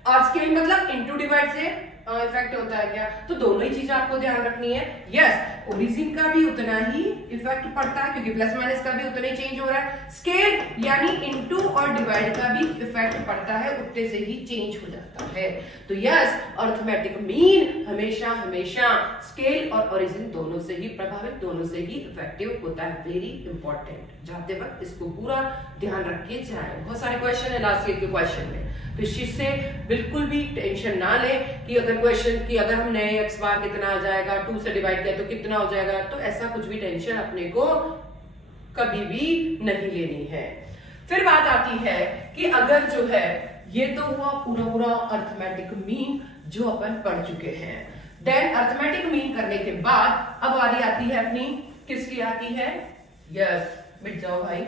और स्केल मतलब इंटू डिवाइड से इफेक्ट होता है क्या। तो दोनों ही चीजें आपको ध्यान रखनी है। यस ओरिजिन का भी उतना ही इफेक्ट पड़ता है क्योंकि प्लस माइनस का भी उतना ही चेंज हो रहा है। स्केल यानी इंटू और डिवाइड का भी इफेक्ट पड़ता है उतने से ही चेंज हो जाता है। तो यस अरिथमेटिक मीन हमेशा स्केल और ओरिजिन दोनों से ही प्रभावित दोनों से ही इफेक्टिव होता है। वेरी इंपॉर्टेंट जाते वक्त इसको पूरा ध्यान रखे जाए। बहुत सारे क्वेश्चन है लास्ट ईयर के क्वेश्चन में तो इस चीज से बिल्कुल भी टेंशन ना ले कि अगर क्वेश्चन की अगर हम नए एक्स बार कितना आ जाएगा 2 से डिवाइड किया तो कितना हो जाएगा। तो ऐसा कुछ भी टेंशन अपने को कभी भी नहीं लेनी है। फिर बात आती है कि अगर जो है ये तो हुआ पूरा अरिथमेटिक मीन जो अपन पढ़ चुके हैं। देन अरिथमेटिक मीन करने के बाद अब बारी आती है अपनी किसकी आती है यस मिट जाओ भाई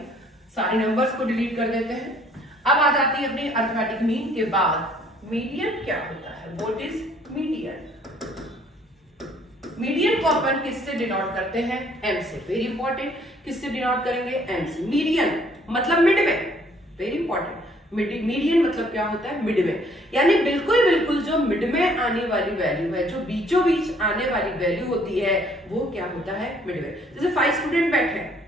सारे नंबर्स को डिलीट कर देते हैं। अब आ जाती है अपनी अरिथमेटिक मीन के बाद मीडियन क्या होता है। What is median. मीडियन को अपन किससे डिनोट करते हैं एम से। वेरी इंपॉर्टेंट किससे डिनोट करेंगे एम से। मीडियन मतलब मिड में वेरी इंपॉर्टेंट मीडियन मतलब क्या होता है मिड में यानी बिल्कुल जो मिड में आने वाली वैल्यू है जो बीचों बीच आने वाली वैल्यू होती है वो क्या होता है मिड में। जैसे 5 स्टूडेंट बैठे हैं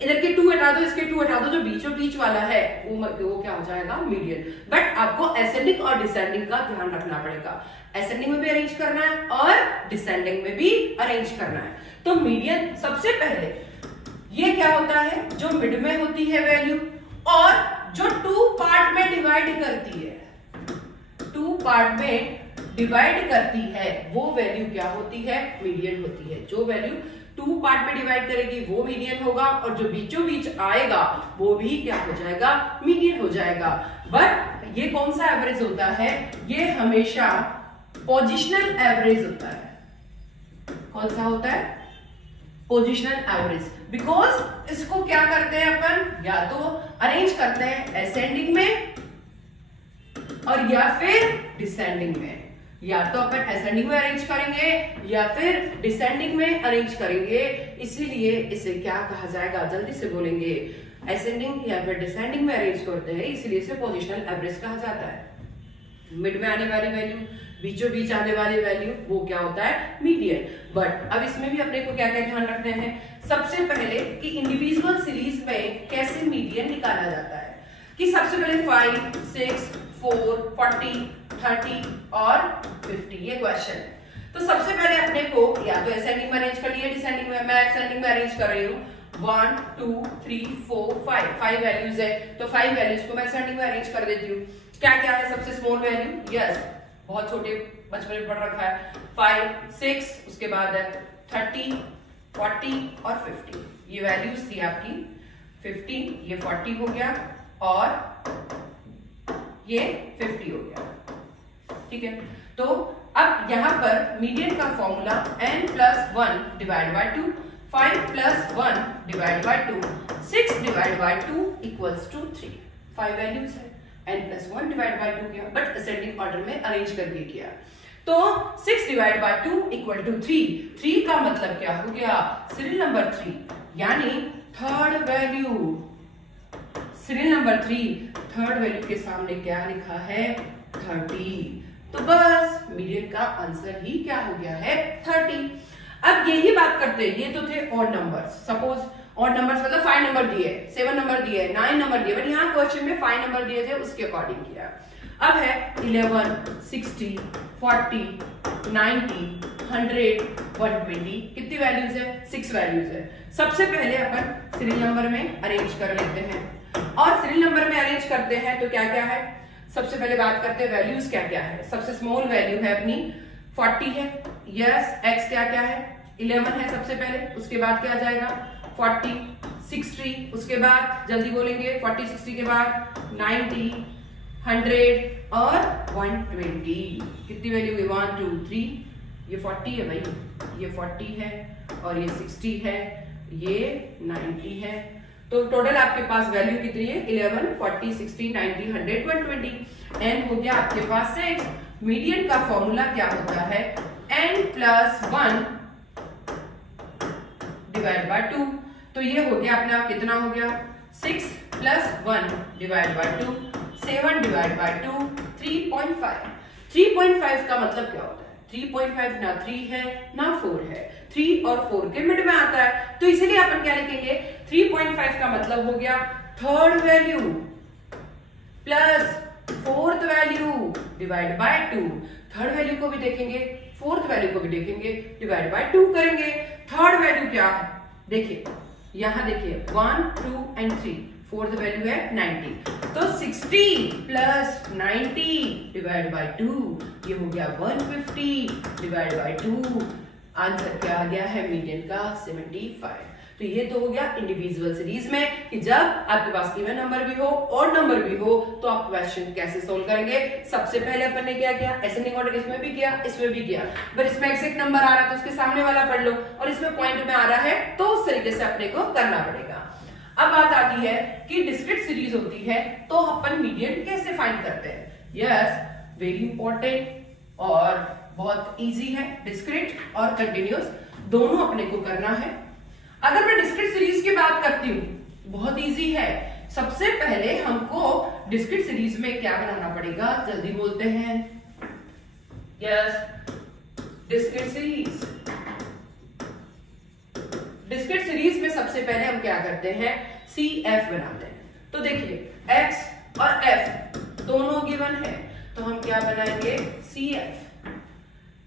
इधर के 2 हटा दो, इसके 2 हटा दो, जो बीचों बीच वाला है वो क्या हो जाएगा, मीडियन। बट आपको असेंडिंग और डिसेंडिंग का ध्यान रखना पड़ेगा, असेंडिंग में भी अरेंज करना है और डिसेंडिंग में भी अरेंज करना है। तो मीडियन सबसे पहले ये क्या होता है, जो मिड में होती है वैल्यू और जो 2 पार्ट में डिवाइड करती है, 2 पार्ट में डिवाइड करती है, वो वैल्यू क्या होती है, मीडियन होती है। जो वैल्यू 2 पार्ट में डिवाइड करेगी वो मीडियन होगा और जो बीचों बीच आएगा वो भी क्या हो जाएगा, मीडियन हो जाएगा। बट ये कौन सा एवरेज होता है, ये हमेशा पोजिशनल एवरेज होता है। कौन सा होता है, पोजिशनल एवरेज। बिकॉज इसको क्या करते हैं अपन, या तो अरेंज करते हैं असेंडिंग में और या फिर डिसेंडिंग में। या तो अपन असेंडिंग में अरेंज करेंगे या फिर डिसेंडिंग में अरेंज करेंगे, इसीलिए इसे क्या कहा जाएगा, जल्दी से बोलेंगे, असेंडिंग या फिर डिसेंडिंग में अरेंज करते हैं, इसलिए इसे पोजिशनल एवरेज कहा जाता है। मिड में आने वाली वैल्यू, बीचों बीच आने वाली वैल्यू, वो क्या होता है, मीडियन। बट अब इसमें भी अपने को क्या क्या ध्यान रखने हैं, सबसे पहले कि इंडिविजुअल सीरीज में कैसे मीडियन निकाला जाता है, कि सबसे पहले 5, 6, 4, 40, 30 और 50, ये क्वेश्चन है। तो सबसे पहले अपने को या तो असेंडिंग में अरेंज कर लिए, डिसेंडिंग में, मैं असेंडिंग में अरेंज कर रही हूँ। 1, 2, 3, 4, 5 वैल्यूज है, तो 5 वैल्यूज को मैं असेंडिंग में अरेंज कर देती हूँ। क्या क्या है सबसे स्मॉल वैल्यू, यस बहुत छोटे बचपन में पढ़ रखा है, 5, 6, उसके बाद है 30, 40 और 50, ये वैल्यूज थी आपकी। 50, ये 40 हो गया और ये 50 हो गया, ठीक है। तो अब यहां पर मीडियन का formula n+1 divide by 2, 5+1 divide by 2, 6 divide by 2 equals to 3। 5 values है, n+1 डिवाइड बाय 2 किया, बट असेंडिंग ऑर्डर में अरेंज करके किया। तो 6 डिवाइड बाय 2 इक्वल टू 3। 3 का मतलब क्या हो गया, सीरियल नंबर 3, यानी third value. Serial number 3 third value के सामने क्या लिखा है, 30। तो बस मीडियन का आंसर ही क्या हो गया है, 30। अब यही बात करते हैं, ये तो थे odd numbers. Suppose odd numbers मतलब 5 नंबर दिए, 7 नंबर दिए, 9 नंबर दिए, बट यहाँ क्वेश्चन में 5 नंबर दिए थे, उसके अकॉर्डिंग किया। अब है 11, 60, 40, 90, 100, 120, कितनी वैल्यूज है, 6 वैल्यूज है। सबसे पहले अपन सीरियल नंबर में अरेंज कर लेते हैं, और सीरियल नंबर में अरेंज करते हैं तो क्या क्या है, सबसे पहले बात करते हैं वैल्यूज क्या क्या है। सबसे स्मॉल वैल्यू है अपनी 40 है, यस। एक्स क्या क्या है, 11 है सबसे पहले, उसके बाद क्या आ जाएगा 40, 60, उसके बाद जल्दी बोलेंगे 40, 60 के बाद 90, 100 और 120। कितनी वैल्यू हुई, 1, 2, 3, ये 40 है भाई, ये 40 है और ये 60 है, ये 90 है। तो टोटल आपके पास वैल्यू कितनी है, 11, 40, 60, 90, 100, 120। एन हो गया आपके पास 6। मीडियन का फॉर्मूला क्या होता है, n+1 डिवाइड बाय 2। तो ये हो गया अपना कितना हो गया, 6+1 डिवाइड बाय 2, 7 डिवाइड बाय 2, 3.5। 3.5 का मतलब क्या होता है, 3.5 ना 3 है ना 4 है, 3 और 4 के मिड में आता है, तो इसीलिए अपन क्या लिखेंगे, 3.5 का मतलब हो गया third value plus fourth value divide by 2। Third value को भी देखेंगे, फोर्थ वैल्यू को भी देखेंगे, डिवाइड बाय 2 करेंगे। थर्ड वैल्यू क्या है, देखिए यहां देखिए 1, 2 एंड 3, फोर्थ वैल्यू है 90, तो 60 प्लस 90 डिवाइड बाय 2, ये हो गया 150 डिवाइड बाय 2। आंसर क्या आ गया है मीडियन का 75। तो ये तो हो गया इंडिविजुअल सीरीज में कि जब आपके पास इवन नंबर भी हो और नंबर भी हो तो आप क्वेश्चन कैसे सोल्व करेंगे। सबसे पहले अपन ने क्या किया, असेंडिंग ऑर्डर इसमें भी किया, इसमें भी किया, पर इसमें एग्जैक्ट नंबर आ रहा है तो उसके सामने वाला पढ़ लो, और इसमें पॉइंट में आ रहा है तो उस तरीके से अपने को करना पड़ेगा। अब बात आती है कि डिस्क्रीट सीरीज होती है तो अपन मीडियन कैसे फाइंड करते हैं। यस, वेरी इंपॉर्टेंट और बहुत इजी है। डिस्क्रीट और कंटिन्यूअस दोनों अपने को करना है। अगर मैं डिस्क्रीट सीरीज की बात करती हूँ, बहुत इजी है। सबसे पहले हमको डिस्क्रीट सीरीज में क्या बनाना पड़ेगा, जल्दी बोलते हैं। Yes, discrete series discrete series में सबसे पहले हम क्या करते हैं, CF बनाते हैं। तो देखिए X और F दोनों गिवन है, तो हम क्या बनाएंगे,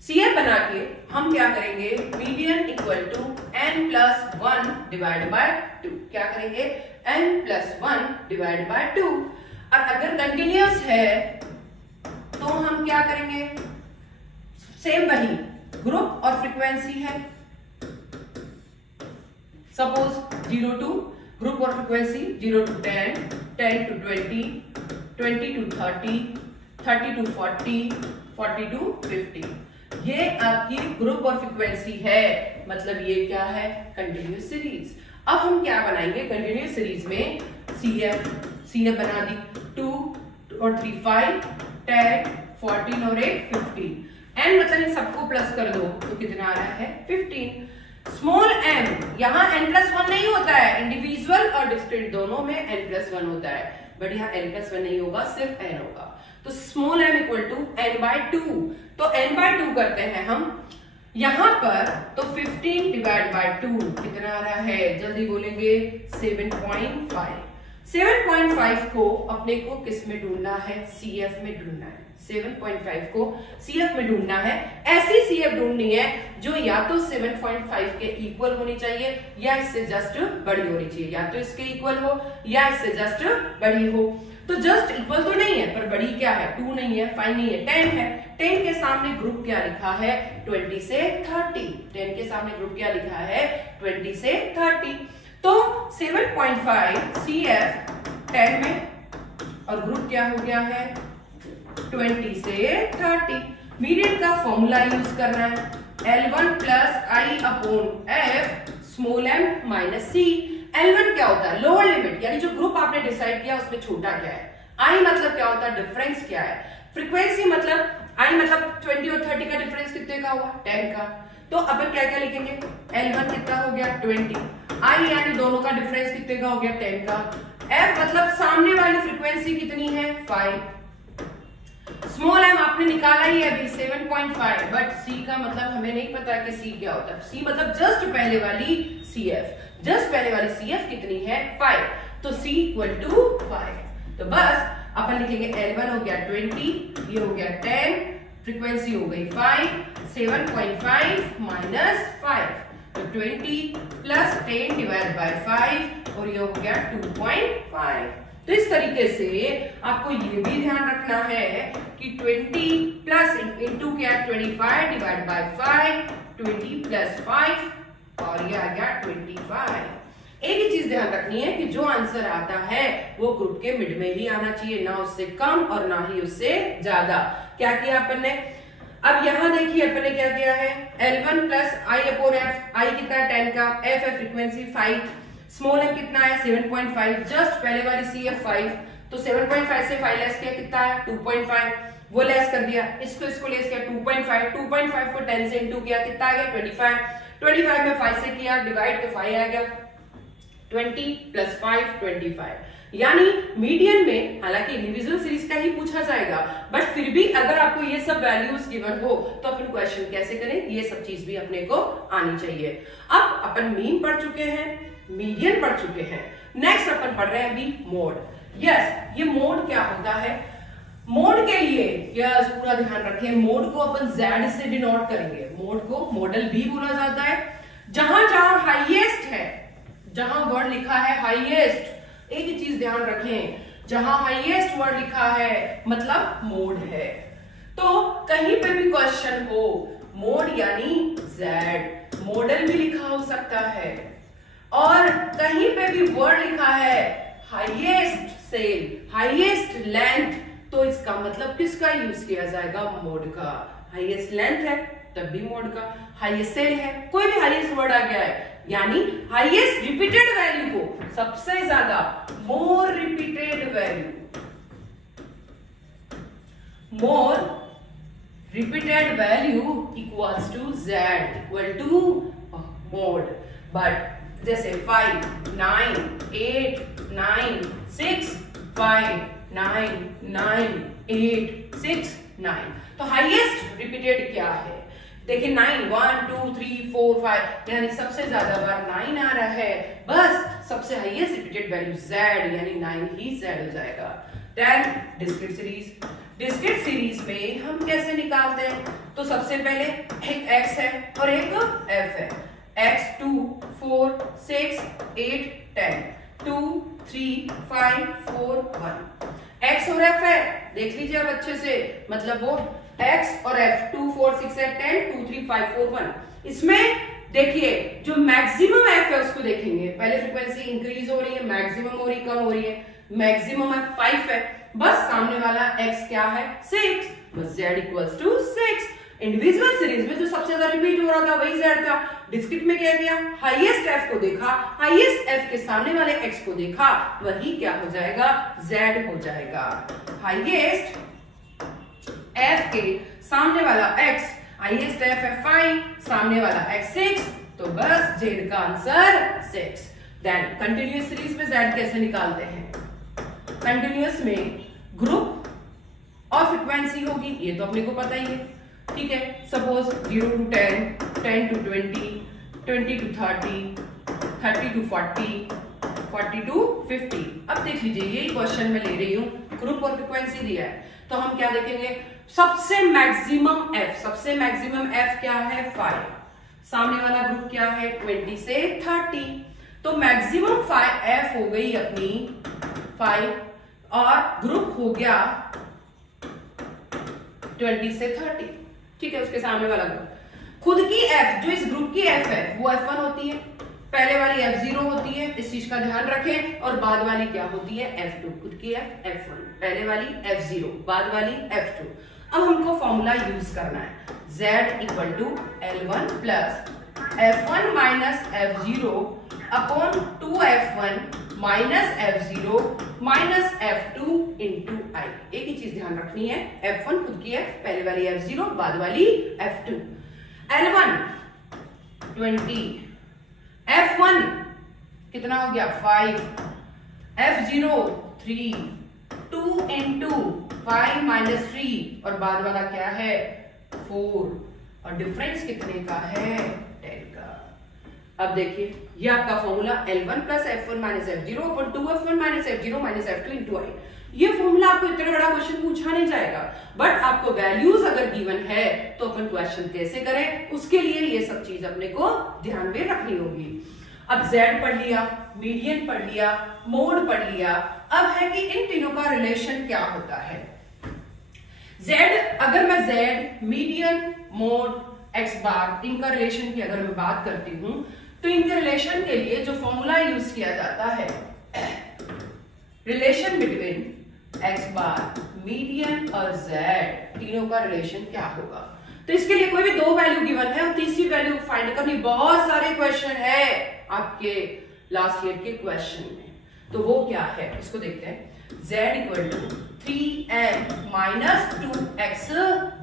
CF बना के हम क्या करेंगे, median equal to n+1 divide by 2। क्या करेंगे, n+1 डिवाइड बाय 2। और अगर कंटिन्यूअस है तो हम क्या करेंगे, सेम वही ग्रुप और फ्रीक्वेंसी है। सपोज 0 to ग्रुप और frequency 0 to 10, 10 to 20, 20 to 30, 30 to 40, 40 to 50। ये आपकी ग्रुप और फ्रीक्वेंसी है, मतलब ये क्या है, कंटिन्यूअस सीरीज। अब हम क्या बनाएंगे, कंटिन्यूअस सीरीज में CF बना दी, 2 और 3 5, 10, 14 और 1 15। n मतलब इन सबको प्लस कर दो तो कितना आ रहा है, 15। स्मॉल m, यहाँ n+1 नहीं होता है, इंडिविजुअल और डिस्क्रीट दोनों में n+1 होता है, बट यहाँ n+1 नहीं होगा, सिर्फ n होगा। तो small m equal to n/2। तो n/2 करते हैं हम यहां पर, तो 15 डिवाइड बाय 2 कितना आ रहा है, जल्दी बोलेंगे, 7.5। 7.5 को अपने को किस में ढूंढना है, CF में ढूंढना है। 7.5 को CF में ढूंढना है। ऐसी CF ढूंढनी है जो या तो 7.5 के इक्वल होनी चाहिए या इससे जस्ट बड़ी होनी चाहिए, या तो इसके इक्वल हो या इससे जस्ट बड़ी हो। तो जस्ट इक्वल तो नहीं है, पर बड़ी क्या है, 2 नहीं है, 5 नहीं है, 10 है। 10 के सामने ग्रुप क्या लिखा है, 20 से 30। 10 के सामने ग्रुप क्या लिखा है, 20 से 30। तो 7.5 CF 10 में और ग्रुप क्या हो गया है, 20 से 30। मीडियन का फॉर्मूला यूज करना है, L1 plus I upon F small m minus C। L1 क्या होता है, लोअर लिमिट, यानी जो ग्रुप आपने डिसाइड किया उसमें छोटा क्या है। I मतलब क्या होता है, डिफरेंस क्या है। फ्रीक्वेंसी मतलब I मतलब 20 और 30 का डिफरेंस कितने का हुआ, 10 का। तो अब क्या क्या लिखेंगे, L1 कितना हो गया, 20। I यानी दोनों का डिफरेंस कितने का हो गया, 10 का। F मतलब सामने वाली फ्रीक्वेंसी कितनी है, 5। स्मॉल m आपने निकाला ही है अभी 7.5, बट C का मतलब हमें नहीं पता कि C क्या होता है। C मतलब जस्ट पहले वाली CF, जस्ट पहले वाली CF कितनी है, 5। तो C इक्वल टू 5। तो बस अपन लिखेंगे L1 हो गया 20, ये हो गया 10, फ्रीक्वेंसी हो गई 5, 7.5 माइनस 5, तो 20 प्लस 10 डिवाइड बाय 5 और ये हो गया 2.5। तो इस तरीके से आपको ये भी ध्यान रखना है कि 20 प्लस इंटू क्या, 25 डिवाइड बाय 5, 20 प्लस 5 और ये आ गया 25। एक ही चीज ध्यान रखनी है कि जो आंसर आता है वो ग्रुप के मिड में ही आना चाहिए, ना उससे कम और ना ही उससे ज्यादा। क्या किया अपन ने, अब यहां देखिए अपन ने क्या किया है, L1 plus I upon F। I कितना है, 10 का, F है फ्रीक्वेंसी 5, स्मॉल m कितना है, 7.5, जस्ट पहले वाली CF 5। तो 7.5 से 5 लेस किया कितना है, 2.5, वो लेस कर दिया, इसको लेस किया 2.5, 2.5 को 10 से इंटू किया कितना आ गया, 25, 25 में 5 से किया डिवाइड तो 5 आ गया, 20 प्लस 5 25। यानी मीडियन में हालांकि इंडिविजुअल सीरीज का ही पूछा जाएगा, बट फिर भी अगर आपको ये सब वैल्यूज गिवन हो तो अपन क्वेश्चन कैसे करें, ये सब चीज भी अपने को आनी चाहिए। अब अपन मीन पढ़ चुके हैं, मीडियन पढ़ चुके हैं, नेक्स्ट अपन पढ़ रहे हैं अभी मोड। यस, ये मोड क्या होता है, मोड के लिए यस पूरा ध्यान रखें, मोड को अपन Z से डिनोट करेंगे। मोड को मॉडल भी बोला जाता है। जहां जहां हाईएस्ट है, जहां वर्ड लिखा है हाईएस्ट, एक ही चीज ध्यान रखें, जहां हाईएस्ट वर्ड लिखा है मतलब मोड है। तो कहीं पे भी क्वेश्चन हो, मोड यानी Z, मॉडल भी लिखा हो सकता है, और कहीं पे भी वर्ड लिखा है हाईएस्ट सेल, हाईएस्ट लेंथ, तो इसका मतलब किसका यूज किया जाएगा, मोड का। हाईएस्ट लेंथ है तब भी मोड का, हाईएस्ट सेल है, कोई भी हाईएस्ट वर्ड आ गया है, यानी हाईएस्ट रिपीटेड वैल्यू को सबसे ज्यादा, more repeated value, more repeated value equals to Z, equal to mode. But जैसे 5 9 8 9 6 5 9 9 8 6 9, तो हाईएस्ट रिपीटेड क्या है, देखिए 9 1 2 3 4 5 यानी सबसे ज्यादा बार 9 आ रहा है, बस सबसे हाईएस्ट रिपीटेड वैल्यू z यानी 9 ही z हो जाएगा। Then discrete series, discrete series में हम कैसे निकालते हैं? तो सबसे पहले एक x है और एक f है, x 2 4 6 8 10 2 3 5 4 1 x और f है, देख लीजिए अब अच्छे से, मतलब वो x और f 2 4 6 8 10 2 3 5 4 1। इसमें देखिए जो मैक्सिमम f है उसको देखेंगे, पहले फ्रीक्वेंसी इंक्रीज हो रही है, मैक्सिमम हो रही, कम हो रही है, मैक्सिमम है 5 है, बस सामने वाला x क्या है 6, बस z equals to 6। Individual series में जो सबसे ज्यादा रिपीट हो रहा था वही z था। डिस्क्रीट में क्या किया, हाईएस्ट f को देखा, हाईएस्ट f के सामने वाले x को देखा, वही क्या हो जाएगा z हो जाएगा। हाईएस्ट f के सामने वाला x, हाईएस्ट f है 5, सामने वाला x 6, तो बस z का आंसर 6। देन कंटिन्यूअस सीरीज में z कैसे निकालते हैं? कंटिन्यूअस में ग्रुप और फ्रीक्वेंसी होगी, ये तो अपने को पता ही है, ठीक है। Suppose 0 to 10, 10 to 20, 20 to 30, 30 to 40, 40 to 50। अब देख लीजिए यही क्वेश्चन मैं ले रही हूँ, ग्रुप और फ्रीक्वेंसी दिया है, तो हम क्या देखेंगे? सबसे मैक्सिमम f, सबसे मैक्सिमम f क्या है 5, सामने वाला ग्रुप क्या है 20 से 30, तो मैक्सिमम f हो गई अपनी 5 और ग्रुप हो गया 20 से 30, ठीक है। उसके सामने वाला ग्रुप, खुद की f जो इस ग्रुप की f है वो f1 होती है, पहले वाली f0 होती है, इस चीज का ध्यान रखें, और बाद वाली क्या होती है f2, खुद की f f1, पहले वाली f0, बाद वाली f2। अब हमको फॉर्मूला यूज करना है, z equal to L1 plus f1 minus f0 upon 2f1 minus f0 minus f2 into i। एक ही चीज ध्यान रखनी है, f1 खुद की f, पहले वाली f0, बाद वाली f2। L1 20, f1 कितना हो गया 5, f0 3, 2 इंटू 5 माइनस 3, और बाद वाला क्या है 4, और डिफरेंस कितने का है 10 का। अब देखिए ये आपका formula L1 plus f1 minus f0 upon 2f1 minus f0 minus f2 into i। ये फॉर्मूला आपको इतना बड़ा क्वेश्चन पूछा नहीं जाएगा, बट आपको वैल्यूज अगर गिवन है तो अपन क्वेश्चन कैसे करें, उसके लिए ये सब चीज अपने को ध्यान में रखनी होगी। अब z पढ़ लिया, मीडियन पढ़ लिया, मोड पढ़ लिया, अब है कि इन तीनों का रिलेशन क्या होता है। z, अगर मैं z, मीडियन, मोड, x बार, इनका रिलेशन की अगर मैं बात करती हूं, तो इनके रिलेशन के लिए जो फॉर्मूला यूज किया जाता है, रिलेशन बिटवीन x बार, मीडियन और z, तीनों का रिलेशन क्या होगा। तो इसके लिए कोई भी दो वैल्यू गिवन है और तीसरी वैल्यू फाइंड करनी, बहुत सारे क्वेश्चन है आपके लास्ट ईयर के क्वेश्चन में, तो वो क्या है उसको देखते हैं। z equal to 3m minus 2x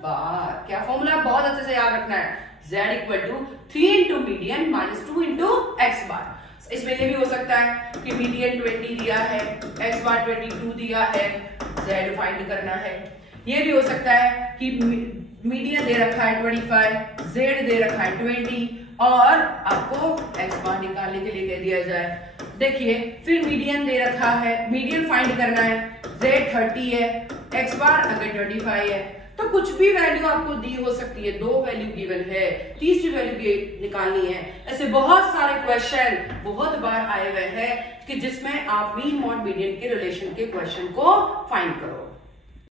bar, क्या फॉर्मूला बहुत अच्छे से याद रखना है, z equal to 3 into median minus 2 into x bar. इसमें ये भी हो सकता है कि मीडियन 20 दिया है, x बार 22 दिया है, z फाइंड करना है। ये भी हो सकता है कि मीडियन दे रखा है 25, z दे रखा है 20, और आपको x बार निकालने के लिए कह दिया जाए। देखिए फिर मीडियन दे रखा है, मीडियन फाइंड करना है, z 30 है, x बार अगर 25 है, तो कुछ भी वैल्यू आपको दी हो सकती है, दो वैल्यू गिवन है, तीसरी वैल्यू निकालनी है। ऐसे बहुत सारे क्वेश्चन बहुत बार आए हुए हैं कि जिसमें आप मीन, मॉड, मीडियन के रिलेशन के क्वेश्चन को फाइंड करो।